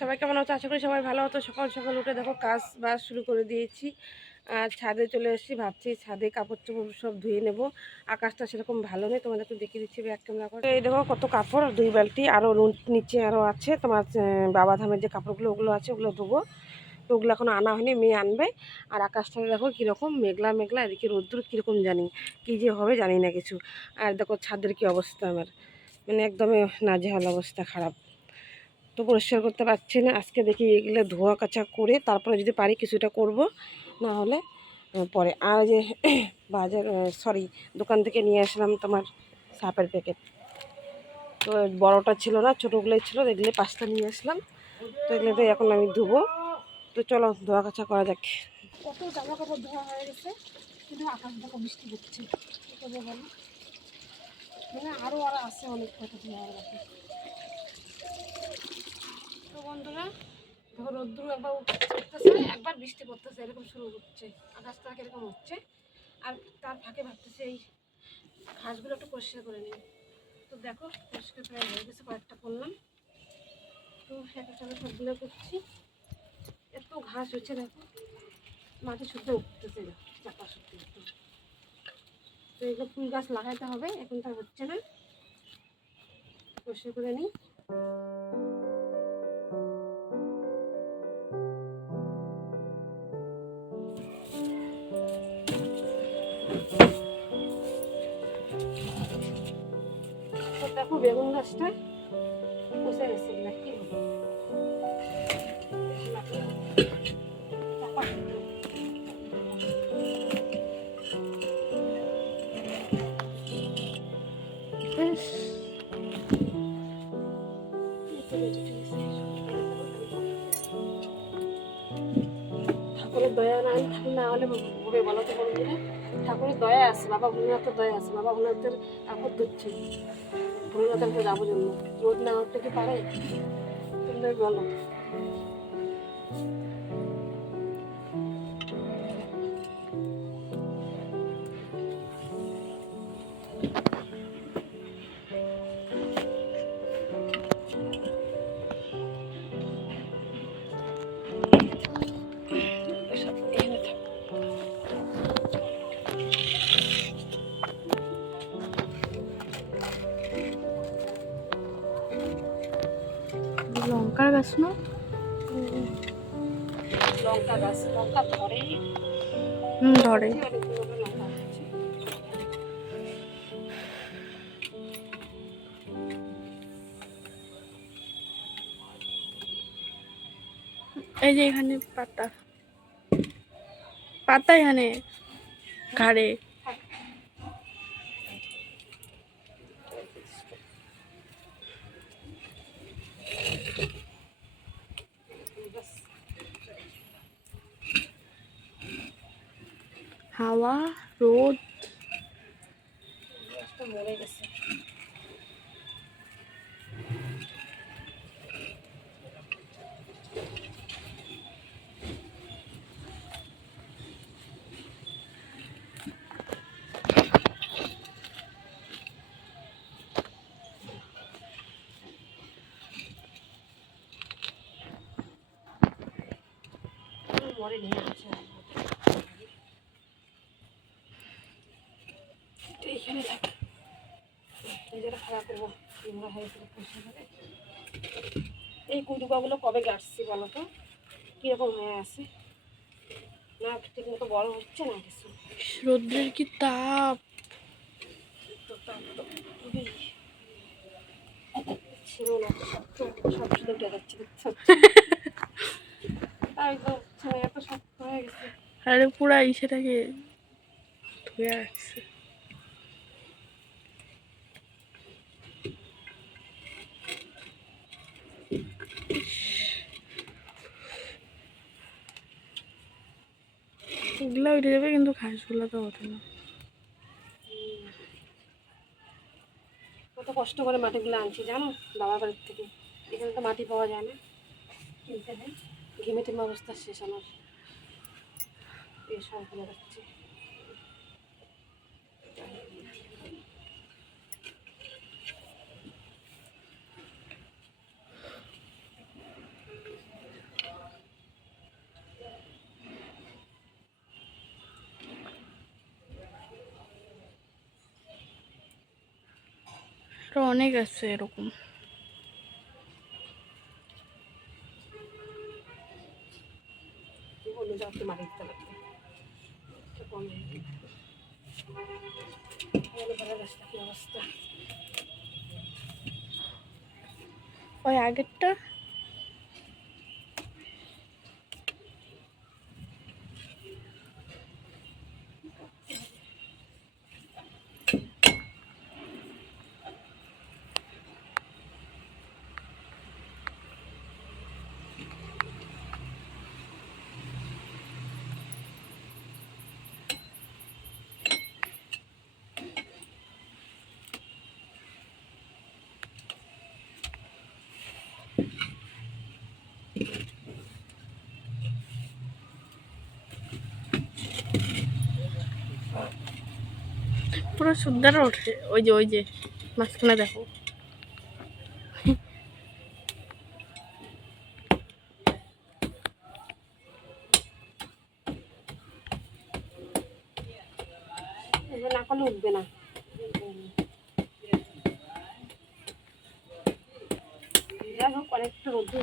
সবাই কেমন আছো? আশা করি সবাই ভালো হতো সকাল সকাল উঠে দেখো কাজ বাজ শুরু করে দিয়েছি। আর ছাদে চলে এসেছি, ভাবছি ছাদে কাপড় চোপড় সব ধুয়ে নেব। আকাশটা সেরকম ভালো নেই, তোমাদেরকে দেখিয়ে দিচ্ছি ব্যাগ ক্যামেরা করে এই দেখো কত কাপড় দুই বালতি আরও নিচে আরও আছে। তোমার বাবা ধামের যে কাপড়গুলো, ওগুলো আছে, ওগুলো ধোবো। তো ওগুলো এখনও আনা হয়নি, মেয়ে আনবে। আর আকাশটা দেখো কীরকম মেঘলা মেঘলা, এদিকে রোদ্দুর কীরকম জানি, কী যে হবে জানি না কিছু। আর দেখো ছাদের কি অবস্থা আমার। মানে একদমই নাজেহাল অবস্থা, খারাপ। তো পরিষ্কার করতে পারছি না। আজকে দেখি এগুলো ধোয়া কাচা করে তারপরে যদি পারি কিছুটা করব, না হলে পরে। আর যে বাজার সরি দোকান থেকে নিয়ে আসলাম তোমার সাপের প্যাকেট তো বড়টা ছিল না, ছোটোগুলোই ছিল এগুলো পাঁচটা নিয়ে আসলাম। তো এগুলোতে এখন আমি ধুবো। তো চলো, ধোয়া কাচা করা যাক। মানে আরও আর আছে অনেক কথা তো বন্ধুরা, দেখো রোদ্দুর একবার উঠতেছে, একবার বৃষ্টি পড়তেছে, এরকম শুরু হচ্ছে, আকাশটা এরকম হচ্ছে। আর তার ফাঁকে ভাবতেছে এই ঘাসগুলো একটু পরিষ্কার করে নিই। তো দেখো, পরিষ্কার প্রায় হয়ে গেছে, কয়েকটা করলাম। তো একটা সাথে সবগুলো করছি। এত ঘাস হচ্ছে, দেখো। মাটি শুদ্ধ উঠতেছে, চাপা শুদ্ধ তো এগুলো ফুল গাছ লাগাইতে হবে, এখন তার হচ্ছে না। পরিষ্কার করে নিই। দেখো বেগুন গাছটা বসে গেছে। ব্যাস। ঠাকুরের দয়া নাই ঠাকুর না হলে হবে বলো তো বন্ধুরা ঠাকুরের দয়া আছে, বাবা ভোলেনাথের দয়া আছে, বাবা ভোলেনাথের কাপড় ধুচ্ছে কাছে যাব জন্য। রোদ না উঠতে পারে? বলো হুম ধরে। এই যে এখানে পাতা পাতা এখানে ঘাড়ে ব্যাস। হাওয়া রোদ গাছটা মরে গেছে। মরে নিয়ে আছে এখানে থাকে। নিজেরা খারাপ করব নোংরা হয়ে পরিষ্কার করে এই কুটুকাগুলো কবে গাছছি বলো তো? কীরকম হয়ে আছে? না ঠিক মতো বড় হচ্ছে না কিছু? রোদ্রের কি তাপ? তো তার তো খুবই। ছিল না সব শুধু এত শক্ত হয়ে গেছে। আরে পুরা ইসেটাকে ধুয়ে রাখছে। এগুলো উঠে যাবে কিন্তু ঘাসগুলো তো ওঠে না। কত কষ্ট করে মাটিগুলো আনছি, জানো? বাবা বাড়ির থেকে। এখানে তো মাটি পাওয়া যায় না। কিনতে হয় ঘেমে টেমে অবস্থা শেষ আমার। এই সব ফেলে যাচ্ছে আরও অনেক আছে এরকম কি বলল যাও তোমার দিতে লাগবে এটা কম হয়ে গেছে। এগুলো বড় অনেক আছে অবস্থা? ওই আগেরটা? পুরো সুন্দর ওঠে। ওই যে ওই যে মাঝখানে দেখো। উঠবে না। অনেকটা উঠে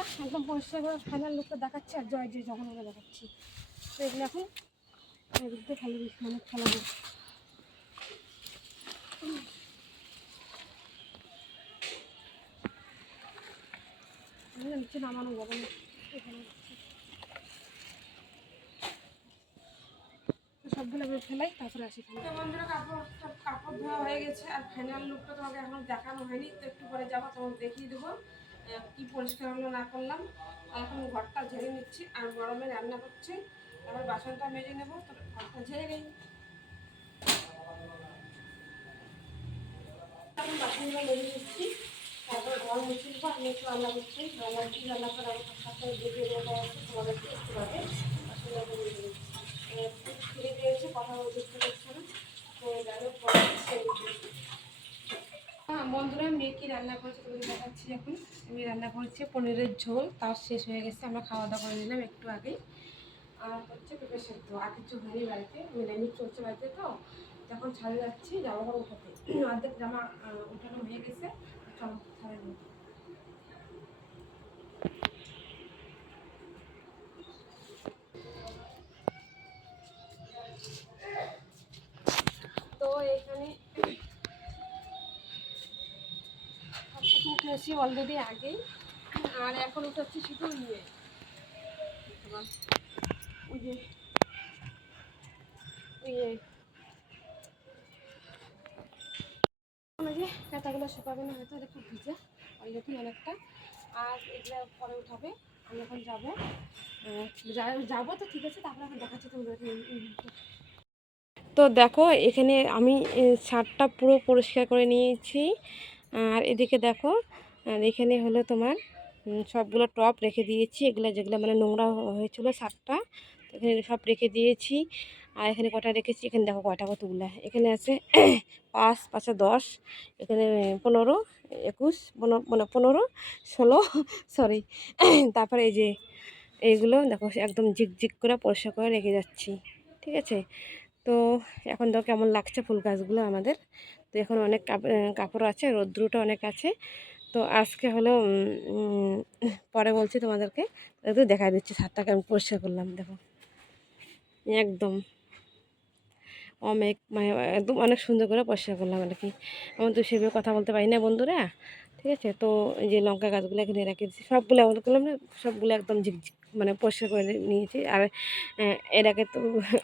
একদম পরিষ্কার করে ফাইনাল লুকটা দেখাচ্ছি আর জয় জয় জগন্নাথ দেখাচ্ছি। তো এগুলো এখন এদিক খালি মানে খেলাবো এগুলো নিচে নামানো যাবে সবগুলো আমি ফেলাই, তারপরে আসি বন্ধুরা, কাপড় কাপড় ধোয়া হয়ে গেছে, আর ফাইনাল লুকটা তোমাকে এখন দেখানো হয়নি, তো একটু পরে যাব, তোমাকে দেখিয়ে দেবো। কি পরিষ্কার আমরা না করলাম। এখন ঘরটা ঝেড়ে নিচ্ছি, আর গরমে রান্না করছি। তারপর বাসনটা মেজে নেব, তো ঘরটা ঝেড়ে নিই। এখন বাসনগুলো মেজে নিচ্ছি, তারপর ঘর মুছে দেবো আমি একটু রান্না করছি। রান্না কি রান্না করে আমার সাথে ভিডিও দেওয়া আছে, তোমাদেরকে একটু পাবে বাসনগুলো মেজে নিচ্ছি। ফিরে দিয়েছে কথা বুঝতে পারছে না। তো যাই হোক পরে ছেড়ে দিচ্ছি। হ্যাঁ বন্ধুরা, মেয়ে কি রান্না করেছে তোমাদের দেখাচ্ছি এখন। আমি রান্না করেছি পনিরের ঝোল তার শেষ হয়ে গেছে। আমরা খাওয়া দাওয়া করে নিলাম একটু আগেই। আর হচ্ছে পেঁপে সেদ্ধ। আর কিছু হয়নি বাড়িতে নিরামিষ চলছে বাড়িতে তো। যখন ছাড়ে যাচ্ছি জামা কাপড় উঠাতে। অর্ধেক জামা উঠানো হয়ে গেছে। ছাড়ে নিই তো এখানে সব কিছু অলরেডি আগেই। আর এখন উঠাচ্ছি শুধু ইয়ে ওই যে ইয়ে ওই শুকাবে না, হয়তো একটু ভিজে অলরেডি অনেকটা। আর এগুলো পরে উঠাবে আমি এখন যাব। যাব তো, ঠিক আছে, তারপরে এখন দেখাচ্ছি তোমাদেরকে তো দেখো, এখানে আমি ছাদটা পুরো পরিষ্কার করে নিয়েছি। আর এদিকে দেখো এখানে হলো তোমার সবগুলো টপ রেখে দিয়েছি। এগুলো যেগুলো মানে নোংরা হয়েছিল ছাদটা এখানে সব রেখে দিয়েছি। আর এখানে কটা রেখেছি, এখানে দেখো কয়টা কতগুলো। এখানে আছে পাঁচ, পাঁচে দশ, এখানে পনেরো, একুশ, পনেরো মানে পনেরো, ষোলো সরি তারপরে এই যে এইগুলো দেখো একদম ঝিকঝিক করে পরিষ্কার করে রেখে যাচ্ছি, ঠিক আছে? তো এখন দেখো কেমন লাগছে ফুল গাছগুলো আমাদের। তো এখন অনেক কাপড় আছে, রৌদ্রটা অনেক আছে। তো আজকে হলো পরে বলছি তোমাদেরকে। একটু দেখা দিচ্ছি ছাদটা আমি পরিষ্কার করলাম দেখো। একদম। অনেক মানে একদম অনেক সুন্দর করে পরিষ্কার করলাম আর কি। আমি তো সেভাবে কথা বলতে পারি না বন্ধুরা ঠিক আছে? তো যে লঙ্কা গাছগুলো এখানে রেখে দিচ্ছি সবগুলো আমাদের করলাম না সবগুলো একদম ঝিকঝিক মানে পরিষ্কার করে নিয়েছি। আর আহ, এর আগে তো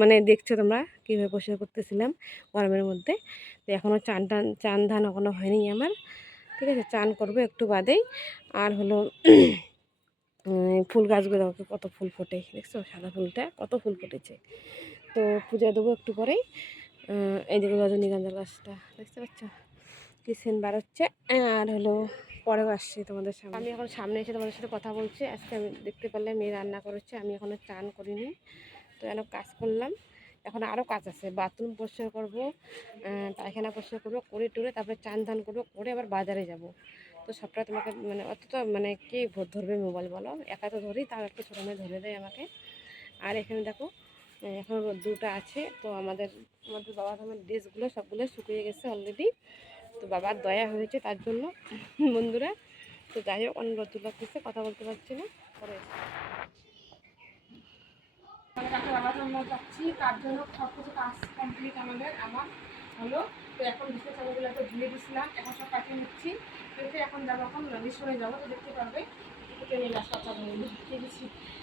মানে দেখছ তোমরা কীভাবে পরিষ্কার করতেছিলাম গরমের মধ্যে? তো এখনও চান টান চান ধান এখনও হয়নি আমার। ঠিক আছে চান করব একটু বাদেই। আর হলো ফুল গাছগুলো কত ফুল ফোটে দেখছ? সাদা ফুলটা কত ফুল ফুটেছে। তো পূজা দেবো একটু পরেই। আহ, এই দেখো রজনীগন্ধা গাছটা দেখতে পাচ্ছ? কি সেন হচ্ছে? আর হলো পরেও আসছি তোমাদের সামনে। আমি এখন সামনে এসে তোমাদের সাথে কথা বলছি। আজকে আমি দেখতে পারলে মেয়ে রান্না করেছে আমি এখনও চান করিনি। তো যেন কাজ করলাম। এখন আরও কাজ আছে। বাথরুম পরিষ্কার করব পায়খানা পরিষ্কার করব, করে টুরে তারপরে চান ধান করব, করে আবার বাজারে যাব। তো সবটা তোমাকে মানে অতটা মানে কে ধরবে মোবাইল বলো? একা তো ধরি, তাও একটু ছোটো মেয়ে ধরে দেয় আমাকে। আর এখানে দেখো এখন রোদ্দুরটা আছে, তো আমাদের আমাদের বাবার আমার ড্রেসগুলো সবগুলো শুকিয়ে গেছে অলরেডি তো বাবার দয়া হয়েছে তার জন্য, বন্ধুরা। তো যাই হোক অনেক রোদ্দুর লাগতেছে কথা বলতে পারছি না, পরে মানে বাবার যাচ্ছি, তার জন্য সব কিছু কাজ কমপ্লিট আমাদের, আমার হলো। তো এখন চালগুলো একটু ধুয়ে দিয়েছিলাম, এখন সব কাটিয়ে নিচ্ছি। তো এখন যাব এখন মিশনে যাব, তো দেখতে পারবে।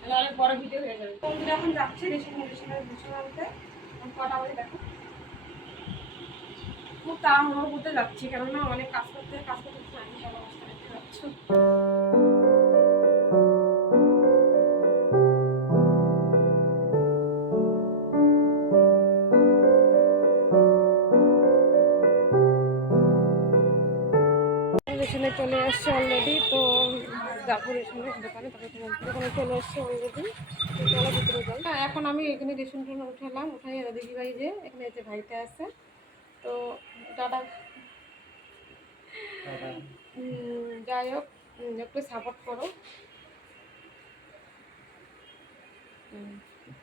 তাহলে অনেক ভিডিও হয়ে যাবে। এখন যাচ্ছে দেখো? খুব তাড়াহুড়ো করতে যাচ্ছি, কেননা অনেক কাজ করতে কাজ করতে যাব রেশনের দোকানে তোমার দোকানে চলে আসছে অলরেডি চলো ভিতরে যাই। হ্যাঁ, এখন আমি এখানে রেশন টেশন উঠালাম উঠাই দিদি ভাই যে এখানে যে ভাইতে আছে। তো দাদা যাই হোক একটু সাপোর্ট করো।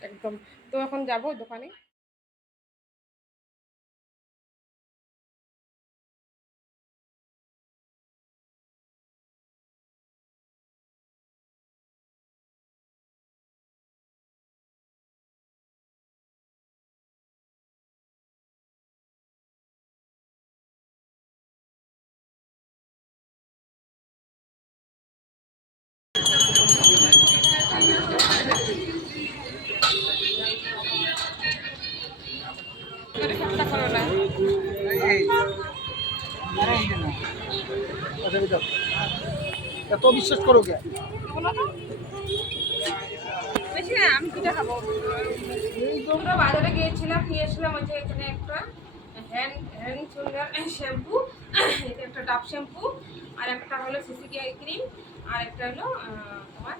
একদম। তো এখন যাব দোকানে। এত বিশ্বাস করো কে? আমি খাব। বাজারে গিয়েছিলাম নিয়ে এসলাম ওই যে এখানে একটা হ্যান্ড হ্যান্ড শ্যাম্পু এটা একটা ডাব শ্যাম্পু আর একটা হলো সিসি ক্রিম আর একটা হলো তোমার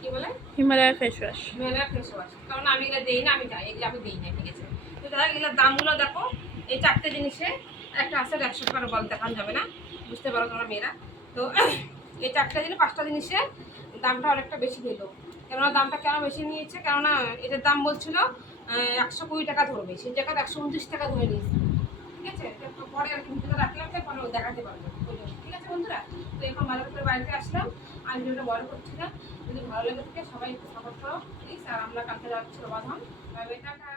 কি বলে? হিমালয় ফেস ওয়াশ মেলা ফেস ওয়াশ কারণ আমি এগুলো দিই না আমি যাই এগুলো আমি দিই না ঠিক আছে? তো দাদা এগুলোর দামগুলো দেখো এই চারটে জিনিসে একটা আছে একশো টাকার বল দেখানো যাবে না বুঝতে পারো তোমরা মেয়েরা। তো এই চারটে জিনিস পাঁচটা জিনিসের দামটা অনেকটা বেশি নিল কেননা দামটা কেন বেশি নিয়েছে? কেননা এটার দাম বলছিল একশো কুড়ি টাকা ধরবে। সেই জায়গায় একশো উনত্রিশ টাকা ধরে নিয়েছে। ঠিক আছে? পরে আর কি রাখলাম তো পরে দেখাতে পারব। ঠিক আছে বন্ধুরা, তো এখন বাজার করে বাড়িতে আসলাম। আর ভিডিওটা বড় করছি না। যদি ভালো লেগে থাকে, সবাই একটু সাপোর্ট করো প্লিজ আর আমরা কালকে যাচ্ছি বাবাধাম টাটা।